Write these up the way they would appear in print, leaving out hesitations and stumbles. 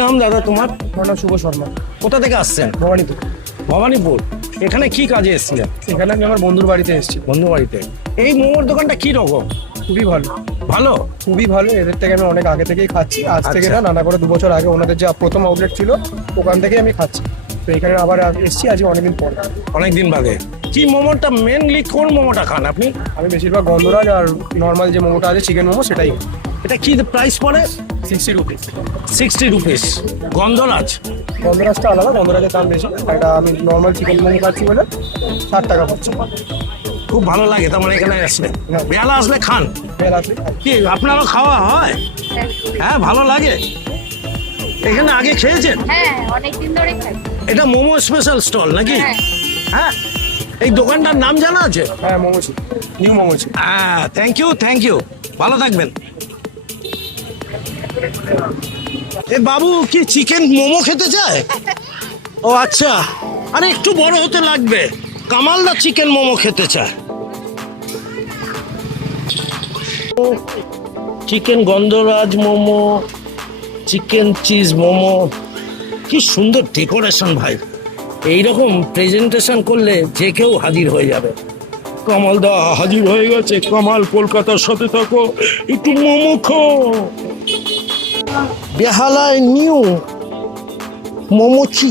নাম দাদা তোমার? আমার নাম শুভ শর্মা, কোথা থেকে আসছেন? ভবানীপুর। ভবানীপুর। এখানে কি কাজে এসেছিলেন? এখানে আমি আমার বন্ধুর বাড়িতে এসেছি। বন্ধু বাড়িতে। এই মোমোর দোকানটা কি রকম? খুবই ভালো, ভালো? খুবই ভালো। এদের থেকে আমি অনেক আগে থেকেই খাচ্ছি, আজ থেকে আচ্ছা। না, নানা করে 2 বছর আগে ওনাদের যে প্রথম আউটলেট ছিল ওখান থেকেই আমি খাচ্ছি। তো এখানে আবার এসেছি আজকে অনেকদিন পর। অনেকদিন বাদে। কি মোমোটা মেনলি কোন মোমোটা খান আপনি? আমি বেশিরভাগ গন্ধরাজ আর নর্মাল যে মোমোটা আছে চিকেন মোমো সেটাই। এটা কি প্রাইস পড়ে? 60 রুপিস। 60 রুপিস। গন্ধরাজ? গন্ধরাজটা আলাদা, গন্ধরাজের দাম বেশি। এটা আমি নর্মাল চিকেন মোমো খাচ্ছি বলে 60 টাকা পড়ছে। খুব ভালো লাগে, তার মানে এখানে আসলে বেলা আসলে খান কি? আপনারও খাওয়া হয়? হ্যাঁ, ভালো লাগে। এখানে আগে খেয়েছেন? হ্যাঁ, অনেকদিন ধরে খাই। এটা মোমো স্পেশাল স্টল নাকি? হ্যাঁ। হ্যাঁ, এই দোকানটার নাম জানা আছে? হ্যাঁ, মোমোচি, নিউ মোমোচি। হ্যাঁ, থ্যাংক ইউ, ভালো থাকবেন। এ বাবু কি চিকেন মোমো খেতে চায়? ও আচ্ছা, আরে একটু বড় হতে লাগবে। কামালদা চিকেন মোমো খেতে চায়। চিকেন গন্ধরাজ মোমো, চিকেন চিজ মোমো, কি সুন্দর ডেকোরেশন ভাই। এইরকম প্রেজেন্টেশন করলে যে কেউ হাজির হয়ে যাবে। কামালদা হাজির হয়ে গেছে। কামাল কলকাতার সাথে থাকো, একটু মোমো খাও। বেহালায় নিউ মোমোচি,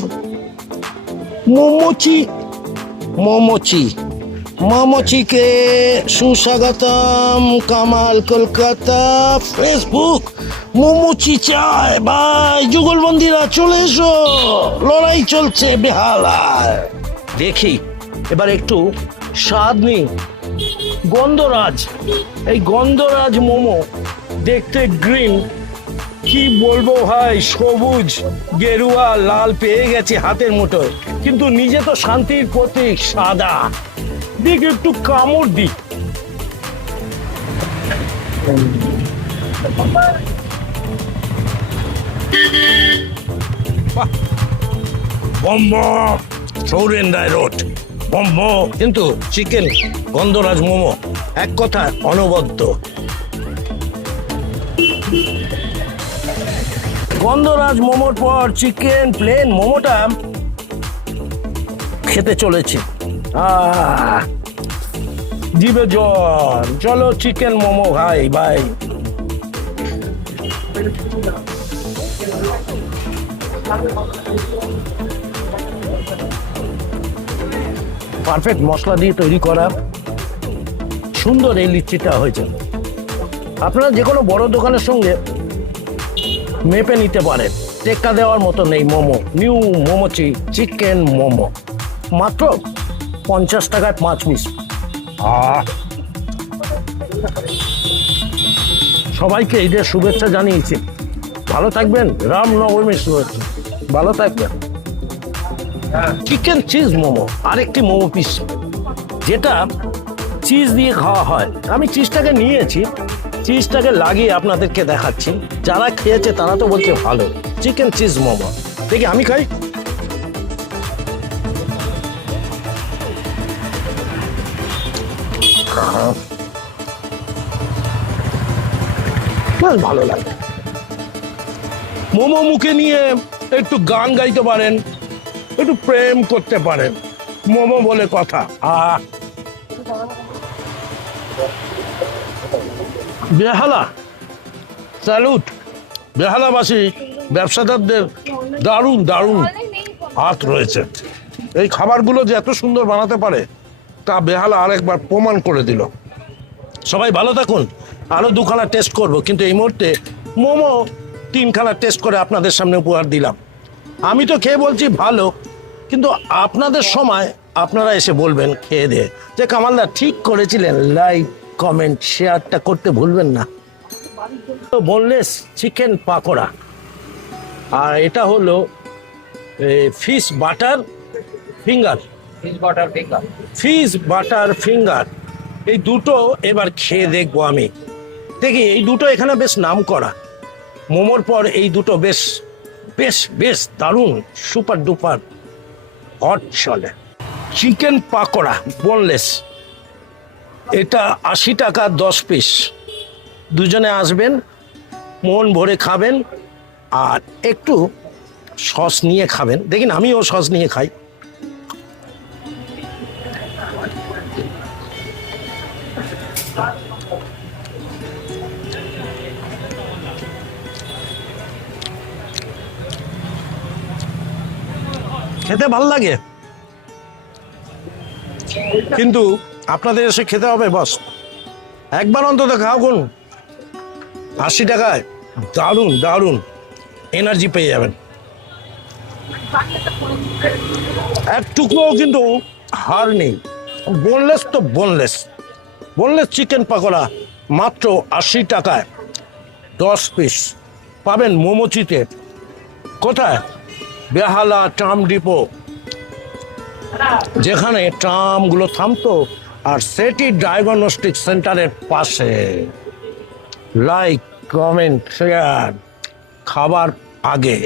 মোমোচি, মোমোচি, মোমোচিকে সুস্বাগতম। কামাল কলকাতা ফেসবুক মোমোচি চায় ভাই। যুগলবন্দিরা চলে এসো, লড়াই চলছে বেহালায়। দেখি এবার একটু স্বাদ নিই। গন্ধরাজ, এই গন্ধরাজ মোমো দেখতে গ্রিন, কি বলবো ভাই, সবুজ গেরুয়া লাল পেয়ে গেছে হাতের মুঠোয়, কিন্তু নিজে তো শান্তির প্রতীক সাদা। দিক একটু কামড় দিক। বম্ব সৌরেন রায় রোড বম্ব, কিন্তু চিকেন গন্ধরাজ মোমো এক কথা অনবদ্য। গন্ধরাজ মোমোর পর চিকেন প্লেন মোমোটা খেতে চলেছি। জিভে জল। চলো চিকেন মোমো ভাই ভাই। পারফেক্ট মশলা দিয়ে তৈরি করা সুন্দর এই লিচিটা হয়েছে। আপনারা যে কোনো বড় দোকানের সঙ্গে মেপে নিতে পারেন। টেক্কা দেওয়ার মতো নেই মোমো। নিউ মোমোচি চিকেন মোমো, মাত্র 50 টাকায় 5 পিস। সবাইকে ঈদের শুভেচ্ছা জানিয়েছি। ভালো থাকবেন, রামনবমীর শুভেচ্ছা। ভালো থাকবেন। চিকেন চিজ মোমো, আরেকটি মোমো পিস যেটা চিজ দিয়ে খাওয়া হয়। আমি চিজটাকে নিয়েছি, চিজটাকে লাগিয়ে আপনাদেরকে দেখাচ্ছি। যারা খেয়েছে তারা তো বলছে ভালো। চিকেন চিজ মোমো দেখি আমি খাই। বেশ ভালো লাগে। মোমো মুখে নিয়ে একটু গান গাইতে পারেন, একটু প্রেম করতে পারেন, মোমো বলে কথা। বেহালা স্যালুট। বেহালাবাসী ব্যবসাদারদের দারুণ দারুণ হাত রয়েছে। এই খাবারগুলো যে এত সুন্দর বানাতে পারে তা বেহালা আরেকবার প্রমাণ করে দিল। সবাই ভালো থাকুন। আরো 2খানা টেস্ট করব, কিন্তু এই মুহূর্তে মোমো 3খানা টেস্ট করে আপনাদের সামনে উপহার দিলাম। আমি তো খেয়ে বলছি ভালো, কিন্তু আপনাদের সময় আপনারা এসে বলবেন খেয়ে দিয়ে যে কামালদা ঠিক করেছিলেন। লাইক কমেন্ট শেয়ারটা করতে ভুলবেন না। বোনলেস চিকেন পাকোড়া, আর এটা হলো fish butter finger. Fish butter finger, এই দুটো এবার খেয়ে দেখবো আমি। দেখি এই দুটো এখানে বেশ নাম করা। মোমোর পর এই দুটো বেশ বেশ বেশ দারুণ, সুপার ডুপার হট চলে। চিকেন পাকোড়া বোনলেস, এটা 80 টাকা 10 পিস। দুজনে আসবেন, মন ভরে খাবেন, আর একটু সস নিয়ে খাবেন। দেখুন আমিও সস নিয়ে খাই। খেতে ভাল লাগে, কিন্তু আপনাদের এসে খেতে হবে বস, একবার অন্তত খাওয়ান। 80 টাকায় দারুণ দারুণ এনার্জি পেয়ে যাবেন। একটুকুও কিন্তু হার নেই। বোনলেস তো বোনলেস, বোনলেস চিকেন পাকোড়া মাত্র 80 টাকায় 10 পিস পাবেন মোমোচিতে। কোথায়? বেহালা ট্রাম ডিপো, যেখানে ট্রামগুলো থামতো, আর সেটি ডায়াগনস্টিক সেন্টারের পাশে। লাইক, কমেন্ট, শেয়ার খাবার আগে।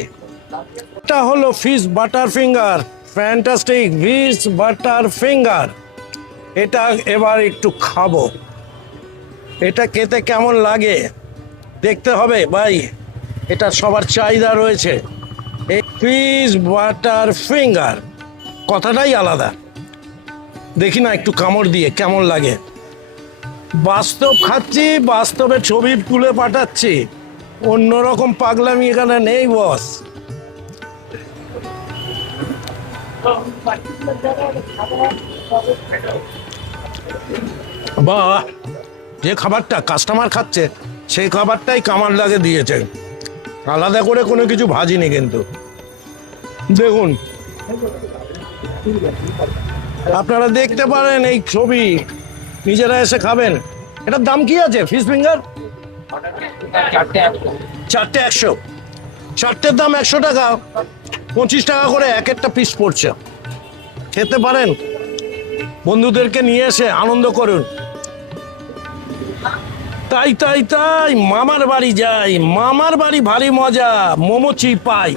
এটা হলো fish butter finger, fantastic fish butter finger. এটা এবার একটু খাবো, এটা খেতে কেমন লাগে দেখতে হবে ভাই, এটা সবার চাহিদা রয়েছে। এই ফিশ বাটার ফিঙ্গার কথাটাই আলাদা। দেখি না একটু কামড় দিয়ে কেমন লাগে। বাস্তব খাচ্ছি, বাস্তবে ছবি তুলে পাঠাচ্ছি, অন্যরকম পাগলামি এখানে নেই বস। বাহ, যে খাবারটা কাস্টমার খাচ্ছে সেই খাবারটাই কামার লাগে দিয়েছে, আলাদা করে কোনো কিছু ভাজিনি। কিন্তু দেখুন, আপনারা দেখতে পারেন এই ছবি, নিজেরা এসে খাবেন। এটার দাম কি আছে ফিশ ফিঙ্গার? 4টে 100, 4টের দাম 100 টাকা, 25 টাকা করে এক একটা পিস পড়ছে। খেতে পারেন, বন্ধুদেরকে নিয়ে এসে আনন্দ করুন। তাই তাই তাই মামার বাড়ি যাই, মামার বাড়ি ভারী মজা, মোমোচি পাই।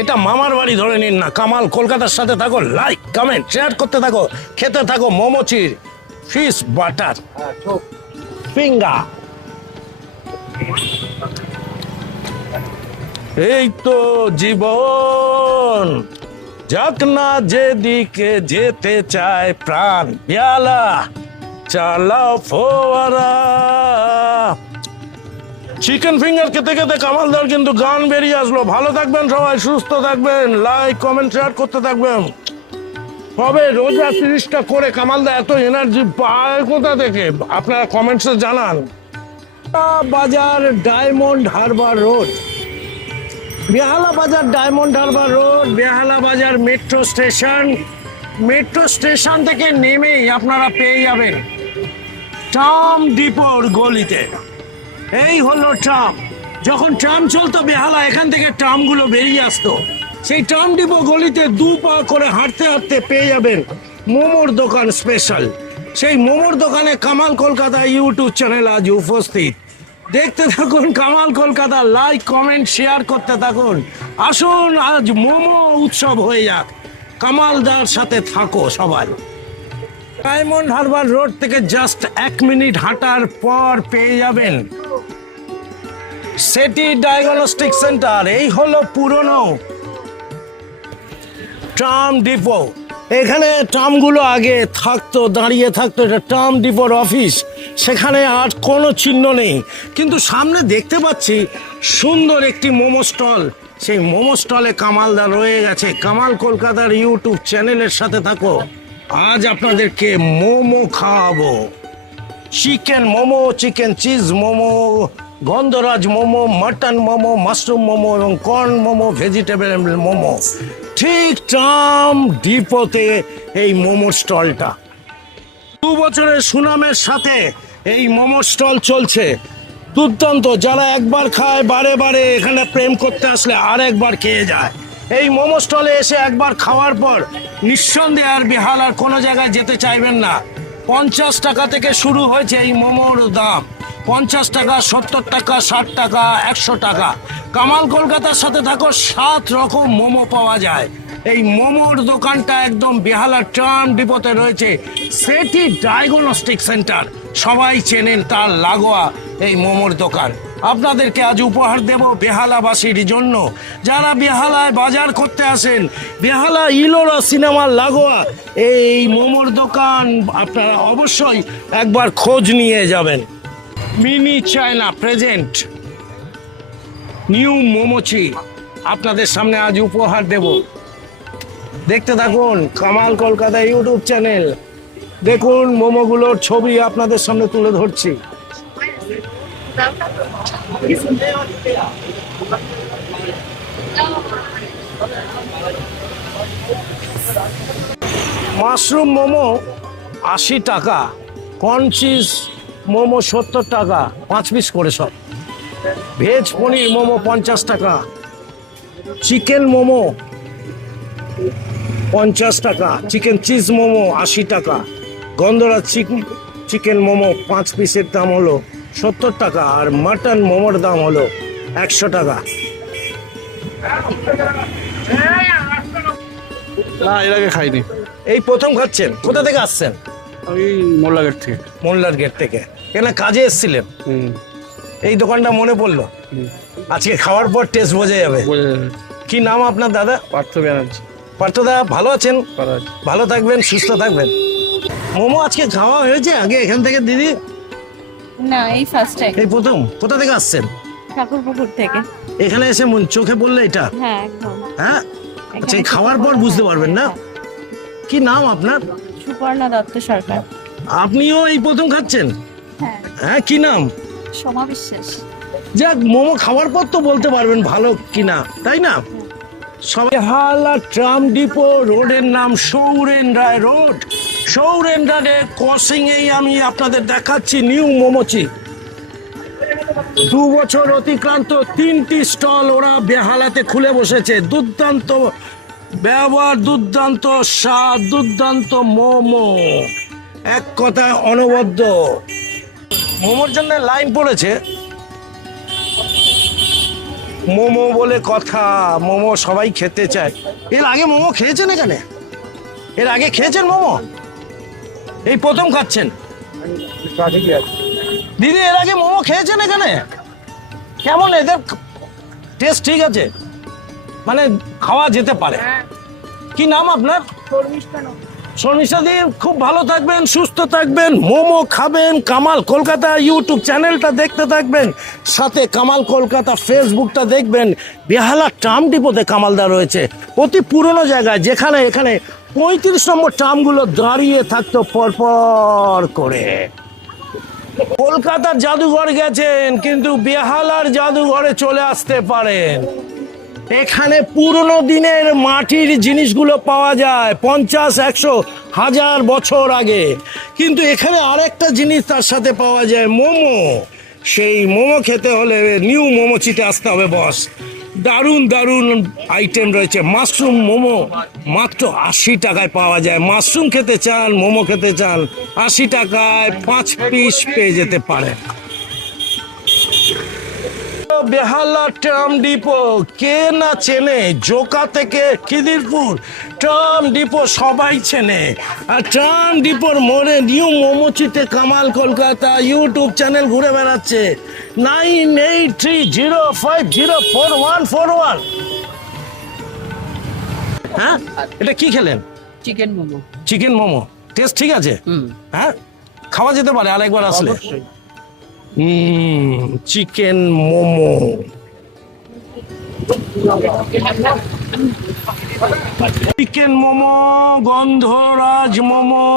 এটা মামার বাড়ি ধরে নিন না। কামাল কলকাতার সাথে থাকো, লাইক কমেন্ট শেয়ার করতে থাকো, খেতে থাকো মোমোচির ফিশ বাটার ফিঙ্গার। এই তো জীবন, যাক না যেদিকে যেতে চায় প্রাণ, পেয়ালা চালাও ফোয়ারা। চিকেন ফিঙ্গার খেতে খেতে কামালদার কিন্তু গান বেরিয়ে আসলো। ভালো থাকবেন সবাই, সুস্থ থাকবেন, লাইক কমেন্ট শেয়ার করতে থাকবেন। তবে রোজা 30টা করে কামালদা এত এনার্জি পায় কোথা থেকে? আপনারা কমেন্টসে জানান। বাজার ডায়মন্ড হারবার রোড, বেহালা বাজার ডায়মন্ড হারবার রোড, বেহালা বাজার মেট্রো স্টেশন। মেট্রো স্টেশন থেকে নেমেই আপনারা পেয়ে যাবেন ট্রাম ডিপোর গলিতে। এই হলো ট্রাম। যখন ট্রাম চলতো বেহালা, এখান থেকে ট্রামগুলো বেরিয়ে আসতো। সেই ট্রাম ডিপো গলিতে 2 পা করে হাঁটতে হাঁটতে পেয়ে যাবেন মোমোর দোকান স্পেশাল। সেই মোমোর দোকানে কামাল কলকাতা ইউটিউব চ্যানেল আজ উপস্থিত। দেখতে থাকুন Kamal Kolkata, like comment share করতে থাকুন। আসুন আজ মোমো উৎসব হয়ে যাক, কামালদার সাথে থাকো সবাই। ডায়মন্ড হারবার রোড থেকে জাস্ট 1 মিনিট হাঁটার পর পেয়ে যাবেন সেটি ডায়াগনস্টিক সেন্টার। এই হলো পুরনো ট্রাম ডিপো। এখানে ট্রামগুলো আগে থাকতো, দাঁড়িয়ে থাকতো, এটা ট্রাম ডিপোর অফিস। সেখানে আর কোনো চিহ্ন নেই, কিন্তু সামনে দেখতে পাচ্ছি সুন্দর একটি মোমো স্টল। সেই মোমো স্টলে কামালদা রয়ে গেছে। কামাল কলকাতার ইউটিউব চ্যানেলের সাথে থাকো, আজ আপনাদেরকে মোমো খাওয়াবো। Chicken momo, chicken cheese momo, গন্ধরাজ মোমো, মাটন মোমো, মাশরুম মোমো এবং কর্ন মোমো, ভেজিটেবল মোমো। ঠিক ট্রাম ডিপোতে এই মোমো স্টলটা 2 বছরের সুনামের সাথে এই মোমো স্টল চলছে। দুর্দান্ত, যারা একবার খায় বারে বারে এখানে প্রেম করতে আসলে আর একবার খেয়ে যায়। এই মোমো স্টলে এসে একবার খাওয়ার পর নিঃসন্দেহে আর বেহালার কোনো জায়গায় যেতে চাইবেন না। 50 টাকা থেকে শুরু হয়েছে এই মোমোর দাম। 50 টাকা, 70 টাকা, 60 টাকা, 100 টাকা। কামাল কলকাতার সাথে থাকো, 7 রকম মোমো পাওয়া যায়। এই মোমোর দোকানটা একদম বেহালা ট্রাম ডিপোতে রয়েছে। সেটি ডায়াগনস্টিক সেন্টার, সবাই চেনেন তার লাগোয়া এই মোমোর দোকান। আপনাদেরকে আজ উপহার দেব বেহালাবাসীর জন্য, যারা বেহালায় বাজার করতে আসেন। বেহালা ইলোরা সিনেমার লাগোয়া এই মোমোর দোকান আপনারা অবশ্যই একবার খোঁজ নিয়ে যাবেন। মিনি চায়না প্রেজেন্ট নিউ মোমোচি আপনাদের সামনে আজ উপহার দেব। দেখতে থাকুন কামাল কলকাতা ইউটিউব চ্যানেল। দেখুন মোমোগুলোর ছবি আপনাদের সামনে তুলে ধরছি। মাশরুম মোমো 80 টাকা, কর্ন চিজ মোমো 70 টাকা, 5 পিস করে সব। ভেজ পনির মোমো 50 টাকা, চিকেন মোমো 50 টাকা, চিকেন চিজ মোমো 80 টাকা, গন্ধরাজ চিকেন মোমো 5 পিসের দাম হলো 70 টাকা, আর মাটন মোমোর দাম হলো 100 টাকা। না, এর আগে খাইনি। এই প্রথম খাচ্ছেন? কোথা থেকে আসছেন? আমি মোল্লাঘাট থেকে। মোল্লার গেট থেকে। কেন কাজে এসেছিলেন? এই দোকানটা মনে পড়লো, আজকে খাওয়ার পর টেস্ট বোঝা যাবে। কি নাম আপনার দাদা? পার্থ ব্যানার্জি। পার্থদা ভালো আছেন? ভালো আছি। ভালো থাকবেন, সুস্থ থাকবেন। মোমো আজকে খাওয়া হয়েছে আগে এখান থেকে দিদি? না, এই ফার্স্ট টাইম। এই প্রথম? কোথা থেকে আসছেন? ঠাকুরপুকুর থেকে। এখানে এসে চোখে পড়লে এটা? হ্যাঁ, একদম। হ্যাঁ, আচ্ছা, এই খাওয়ার পর বুঝতে পারবেন না? কি নাম আপনার? সুপর্ণা দত্ত সরকার। আপনিও এই প্রথম খাচ্ছেন? হ্যাঁ। হ্যাঁ, কি নাম? সোমা বিশ্বাস। যাক, মোমো খাওয়ার পর তো বলতে পারবেন ভালো কিনা, তাই না? সবাই হালা ট্রাম ডিপো রোডের নাম সৌরেন রায় রোড। সৌরেন রায়ের ক্রসিং এই আমি আপনাদের দেখাচ্ছি নিউ মোমোচি। 2 বছর অতিক্রান্ত 3টি স্টল ওরা বেহালাতে খুলে বসেছে। দুর্দান্ত ব্যবহার, দুর্দান্ত স্বাদ, দুর্দান্ত মোমো, এক কথায় অনবদ্য। মোমোর জন্য লাইন পড়েছে। মোমো বলে কথা, মোমো সবাই খেতে চায়। এর আগে মোমো খেয়েছেন এখানে? এর আগে খেয়েছেন মোমো? এই প্রথম খাচ্ছেন? দিদি এর আগে মোমো খেয়েছেন এখানে? কেমন এদের টেস্ট? ঠিক আছে, মানে খাওয়া যেতে পারে। কি নাম আপনার? শর্মিষ্ঠা দি, খুব ভালো থাকবেন, সুস্থ থাকবেন, মোমো খাবেন, কামাল কলকাতা ইউটিউব চ্যানেলটা দেখতে থাকবেন, সাথে কামাল কলকাতা ফেসবুকটা দেখবেন। বেহালা ট্রাম ডিপোতে কামালদা রয়েছে, অতি পুরনো জায়গায়, যেখানে এখানে 35 নম্বর ট্রামগুলো দাঁড়িয়ে থাকতো পরপর করে। কলকাতার জাদুঘর গেছেন, কিন্তু বেহালার জাদুঘরে চলে আসতে পারেন। এখানে পুরনো দিনের মাটির জিনিসগুলো পাওয়া যায় 50, 100, 1000 বছর আগে। কিন্তু এখানে আরেকটা জিনিস তার সাথে পাওয়া যায়, মোমো। সেই মোমো খেতে হলে নিউ মোমোচিতে আসতে হবে বস। দারুণ দারুণ আইটেম রয়েছে। মাশরুম মোমো মাত্র 80 টাকায় পাওয়া যায়। মাশরুম খেতে চান, মোমো খেতে চান, 80 টাকায় 5 পিস পেয়ে যেতে পারেন। বেহালা ট্রাম ডিপো কে না চেনে? জোকা থেকে খিদিরপুর ট্রাম ডিপো সবাই চেনে। আর ট্রাম ডিপোর মোড়ে নিউ মোমোচিতে কামাল কলকাতা ইউটিউব চ্যানেল ঘুরে বেড়াচ্ছে। 9830504141। হ্যাঁ, এটা কি খেলেন? Chicken momo. Chicken momo taste ঠিক আছে? হ্যাঁ, খাওয়া যেতে পারে আরেকবার আসলে। চিকেন মোমো, চিকেন মোমো, গন্ধরাজ মোমো,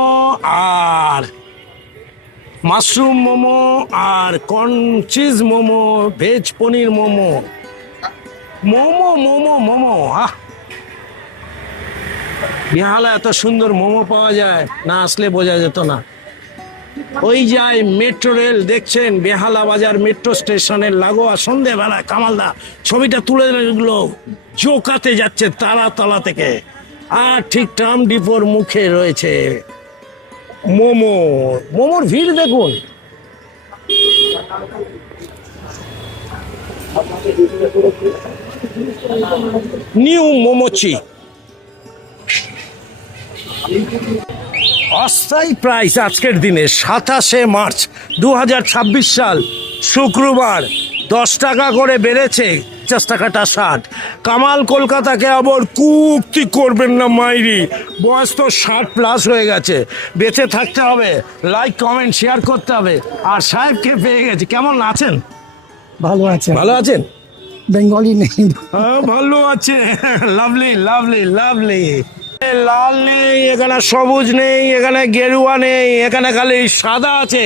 আর মাশরুম মোমো, আর কর্ন চিজ মোমো, ভেজ পনির মোমো। মোমো মোমো মোমো, আহ, বেহালা এত সুন্দর মোমো পাওয়া যায়, না আসলে বোঝা যেত না। ওই যায় মেট্রো রেল দেখছেন, বেহালা বাজার মেট্রো স্টেশনের লাগোয়া। সন্ধ্যেবেলা কামালদা ছবিটা তুলে দিল, জোকাতে যাচ্ছে তারাতলা থেকে। আর ঠিক ট্রাম ডিপোর মুখে রয়েছে মোমো। মোমোর ভিড় দেখুন। নিউ মোমোচি অস্থায়ী প্রাইস আজকের দিনে 27শে মার্চ 2026 সাল শুক্রবার 10 টাকা করে বেড়েছে, 50 টাকাটা 60। কামাল কলকাতাকে আবার কুক্তি করবেন না মাইরি, বয়স তো 60+ হয়ে গেছে, বেঁচে থাকতে হবে, লাইক কমেন্ট শেয়ার করতে হবে। আর সাহেবকে পেয়ে গেছে, কেমন আছেন? ভালো আছে, ভালো আছেন? বেঙ্গলি নেই। হ্যাঁ ভালো আছে, লাভলি লাভলি লাভলি। লাল নেই এখানে, সবুজ নেই এখানে, গেরুয়া নেই এখানে, খালি সাদা আছে,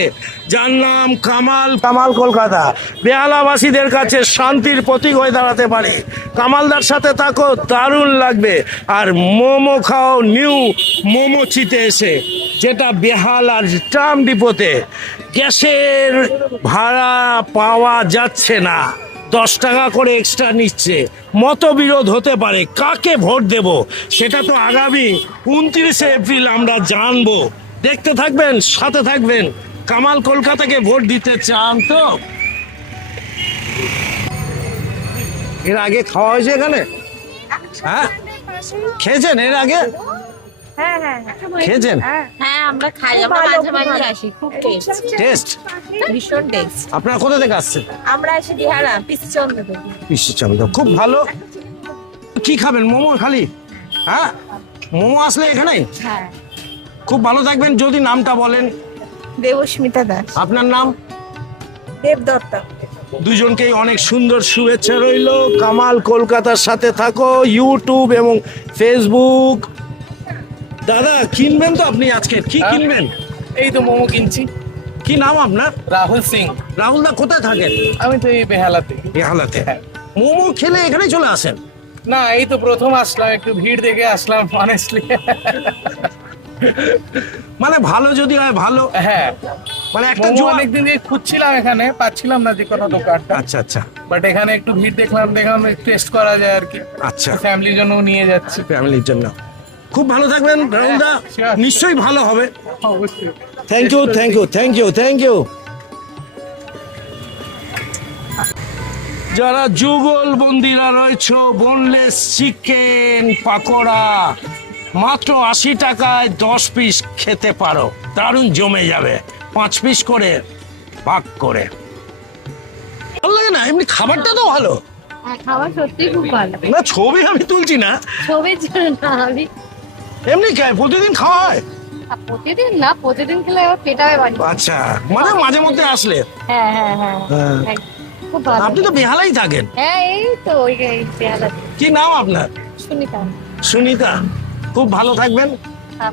যার নাম কামাল। কামাল কলকাতা বেহালাবাসীদের কাছে শান্তির প্রতীক হয়ে দাঁড়াতে পারে। কামালদার সাথে থাকো, দারুণ লাগবে। আর মোমো খাও নিউ মোমোচিতে এসে, যেটা বেহালার ট্রাম ডিপোতে। গ্যাসের ভাড়া পাওয়া যাচ্ছে না, 10 টাকা করে এক্সট্রা নিচ্ছে। মতবিরোধ হতে পারে, কাকে ভোট দেব সেটা তো আগামী 29শে এপ্রিল আমরা জানবো। দেখতে থাকবেন, সাথে থাকবেন। কামাল কলকাতাকে ভোট দিতে চান তো? এর আগে খাওয়া হয়েছে এখানে? হ্যাঁ, খেয়েছেন এর আগে? খেয়েছেন? হ্যাঁ আমরা খাই, আমরা মাঝে মাঝে আসি, খুব টেস্ট, টেস্ট ভীষণ টেস্ট। আপনারা কোথা থেকে আসছেন? আমরা আসি দিহারা পিসচন্দ্র থেকে। ঈশ্বরচন্দ্র, খুব ভালো। কি খাবেন? মোমো খালি? হ্যাঁ, মোমো আসলে এখানে হ্যাঁ, খুব ভালো থাকবেন। যদি নামটা বলেন। দেবস্মিতা দাস। আপনার নাম? দেব দত্ত। দুজনকেই অনেক সুন্দর শুভেচ্ছা রইল। কামাল কলকাতার সাথে থাকো, ইউটিউব এবং ফেসবুক। দাদা কিনবেন তো আপনি আজকে? কি কিনবেন? এই তো মোমো কিনছি। কি নাম আপনার? রাহুল সিং। রাহুল দা কোথায় থাকেন? আমি তো এই বেহালাতে। বেহালাতে। মোমো খেলে এখানে চলে আসেন? না, এই তো প্রথম আসলাম, একটু ভিড় দেখে আসলাম অনেস্টলি। মানে ভালো যদি হয় ভালো। হ্যাঁ, মানে একটা মোমো জোয়ার। অনেকদিন দিয়ে খুঁজছিলাম, এখানে পাচ্ছিলাম না যে কোনো দোকানটা। আচ্ছা আচ্ছা বাট এখানে একটু ভিড় দেখলাম টেস্ট করা যায় আর কি। আচ্ছা, ফ্যামিলির জন্য নিয়ে যাচ্ছি। ফ্যামিলির জন্য। খুব ভালো থাকবেন রাহুল দা, sure. নিশ্চয়ই ভালো হবে। অবশ্যই। Thank you thank you thank you thank you. যারা যুগল বন্দিরা রয়েছে, বোনলেস চিকেন পাকোড়া মাত্র 80 টাকায় 10 পিস খেতে পারো, দারুণ জমে যাবে। 5 পিস করে ভাগ করে। ভালো লাগে না? এমনি খাবারটা তো ভালো হ্যাঁ, খাবার সত্যি খুব ভালো। না, ছবি আমি তুলছি না, ছবির জন্য না, আমি এমনি খাই, প্রতিদিন খাওয়া হয়। প্রতিদিন না, প্রতিদিন খেলে আবার পেটাবে বাড়ি। আচ্ছা, মানে মাঝে মধ্যে আসলে। হ্যাঁ হ্যাঁ হ্যাঁ, হ্যাঁ। একদম। খুব ভালো। আপনি তো বেহালাই থাকেন। হ্যাঁ, এই তো ওই বেহালাতে। কি নাম আপনার? সুনিতা। সুনিতা, খুব ভালো থাকবেন।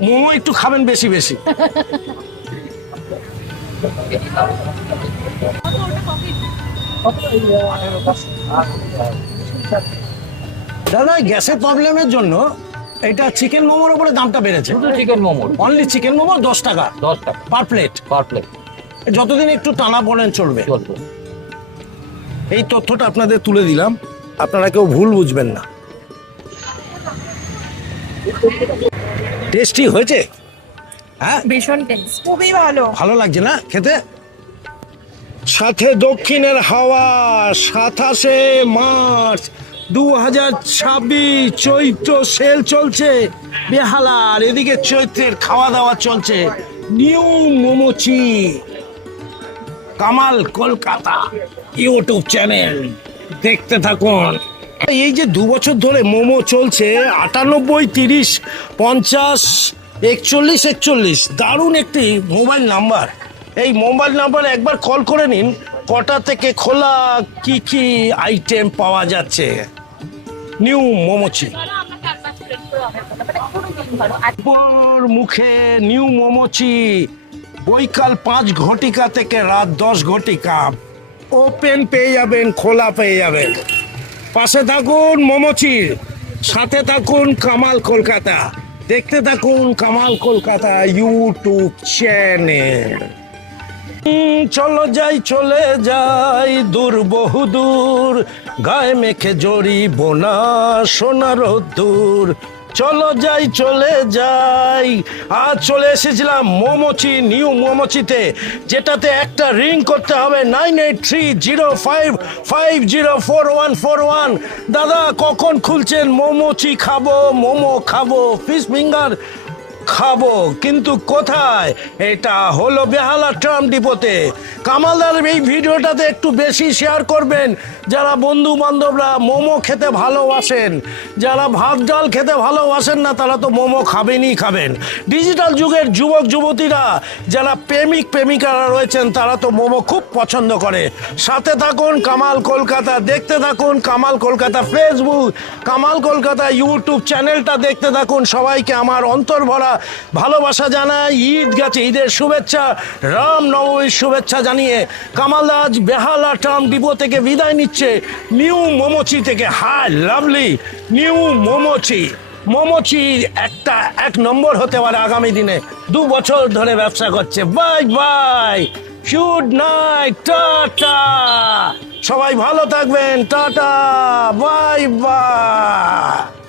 মোমো একটু খাবেন বেশি বেশি। দাদা গ্যাসের প্রবলেমের জন্য এটা চিকেন মোমোর উপরে দামটা বেড়েছে। Chicken momo only chicken momo 10 টাকা 10 টাকা পার প্লেট। পার প্লেট যতদিন একটু টানা পড়েন চলবে। চলবে। এই তথ্যটা আপনাদের তুলে দিলাম, আপনারা কেউ ভুল বুঝবেন না। টেস্টি হয়েছে? হ্যাঁ, ভীষণ টেস্ট, খুবই ভালো। ভালো লাগছে না খেতে? সাথে দক্ষিণের হাওয়া। 27শে মার্চ 2026 চৈত্র সেল চলছে বেহালার। এদিকে চৈত্রের খাওয়া দাওয়া চলছে। New Momochi, Kamal Kolkata YouTube channel, দেখতে থাকুন। এই যে 2 বছর ধরে মোমো চলছে, 98 30 50 41 41, দারুণ একটি মোবাইল নাম্বার। এই মোবাইল নাম্বারে একবার কল করে নিন, কটা থেকে খোলা, কি কি আইটেম পাওয়া যাচ্ছে। নিউ মোমোচি, উপর মুখে নিউ মোমোচি। বৈকাল 5 ঘটিকা থেকে রাত 10 ঘটিকা ওপেন পেয়ে যাবেন, খোলা পেয়ে যাবেন। পাশে থাকুন মোমোচির, সাথে থাকুন কামাল কলকাতা, দেখতে থাকুন কামাল কলকাতা ইউটিউব চ্যানেল। চলো যাই, চলে যাই দূর বহুদূর, গায়ে মেখে জড়ি বোনা সোনার দূর। চলো যাই, চলে যাই। আজ চলে এসেছিলাম মোমোচি, নিউ মোমোচিতে, যেটাতে একটা রিং করতে হবে 983055044141। দাদা কখন খুলছেন? মোমোচি খাবো, মোমো খাবো, ফিশ ফিঙ্গার খাবো, কিন্তু কোথায়? এটা হলো বেহালা ট্রাম ডিপোতে। কামালদার এই ভিডিওটাতে একটু বেশি শেয়ার করবেন। যারা বন্ধু বান্ধবরা মোমো খেতে ভালোবাসেন, যারা ভাত ডাল খেতে ভালোবাসেন না, তারা তো মোমো খাবেনই খাবেন। ডিজিটাল যুগের যুবক যুবতীরা, যারা প্রেমিক প্রেমিকারা রয়েছেন, তারা তো মোমো খুব পছন্দ করে। সাথে থাকুন কামাল কলকাতা, দেখতে থাকুন কামাল কলকাতা ফেসবুক, কামাল কলকাতা ইউটিউব চ্যানেলটা দেখতে থাকুন। সবাইকে আমার অন্তর ভরা ভালোবাসা জানাই। ঈদ গেছে, ঈদের শুভেচ্ছা, রাম নবমীর শুভেচ্ছা জানিয়ে কামাল আজ বেহালা ট্রাম ডিপো থেকে বিদায় নিচ্ছে। নিউ মোমোচি থেকে। Hi lovely New Momochi. Momochi একটা 1 নম্বর হতে পারে আগামী দিনে। 2 বছর ধরে ব্যবসা করছে। Bye bye, good night, tata. সবাই ভালো থাকবেন, টাটা, বাই বাই।